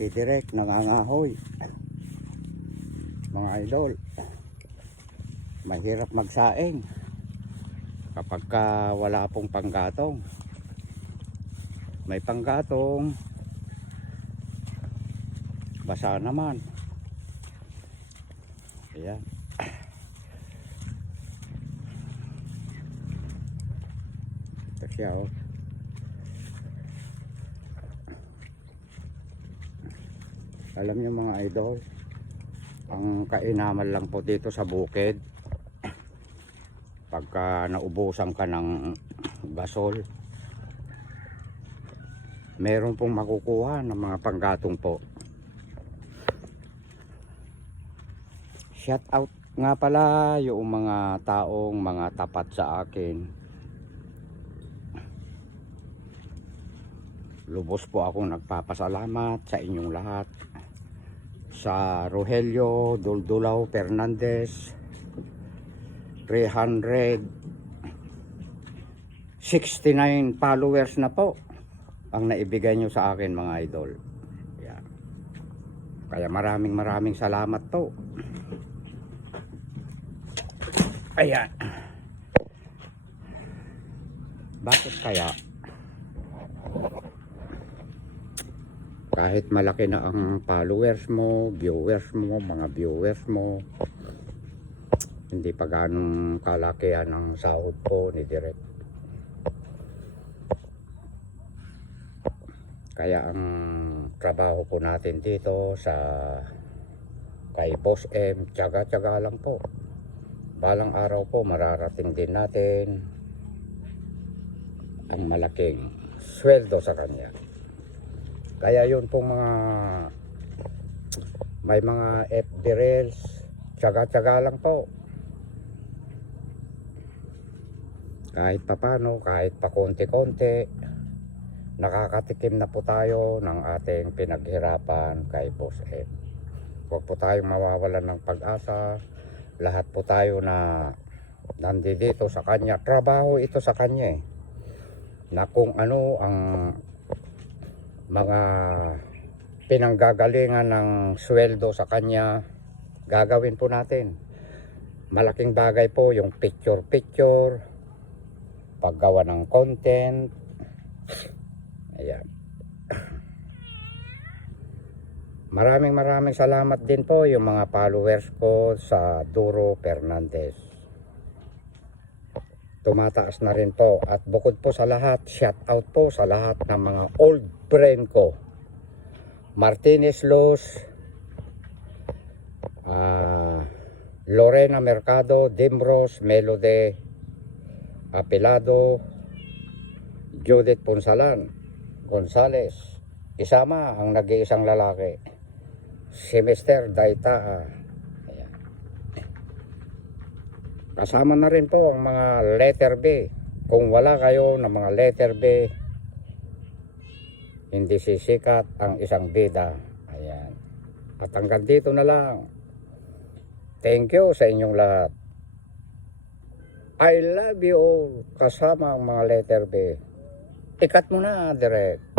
Si Direk nangangahoy. Mga idol, mahirap magsaing kapag wala pong panggatong. May panggatong, basa naman. Ayan. Ito siya, oh. Alam niyo mga idol, ang kainaman lang po dito sa bukid, pagka naubusan ka ng gasol, meron pong makukuha ng mga panggatong po. Shout out nga pala yung mga taong mga tapat sa akin. Lubos po akong nagpapasalamat sa inyong lahat. Sa Rogelio Duldulao Fernandez, 369 followers na po ang naibigay nyo sa akin mga idol. Yan. Kaya maraming salamat po. Ayan. Bakit kaya kahit malaki na ang followers mo, mga viewers mo, hindi pa ganong kalakihan ang sahod po ni Direk. Kaya ang trabaho po natin dito sa kay Boss M, tiyaga-tiyaga lang po. Balang araw po mararating din natin ang malaking sweldo sa kanya. Kaya yun pong may mga FB Reels, tiyaga-tiyaga lang po. Kahit papano, kahit pa konti-konti, nakakatikim na po tayo ng ating pinaghirapan kay Boss M. Huwag po tayong mawawalan ng pag-asa. Lahat po tayo na nandito sa kanya, trabaho ito sa kanya na kung ano ang mga pinanggagalingan ng sweldo sa kanya, gagawin po natin. Malaking bagay po yung picture, paggawa ng content. Ayan. Maraming salamat din po yung mga followers ko sa Duro Fernandez. Tumataas na rin po. At bukod po sa lahat, shout out po sa lahat ng mga old friend ko. Martinez Luz, Lorena Mercado, Dimros, Melode Apelado, Judith Punsalan, Gonzales, isama ang nag-iisang lalaki, si Mr. Daita. Ayan. Kasama na rin po ang mga letter B. Kung wala kayo ng mga letter B, hindi sisikat ang isang bida. Ayan. At hanggang dito na lang. Thank you sa inyong lahat. I love you all. Kasama ang mga letter B. Ikat mo na, Direk.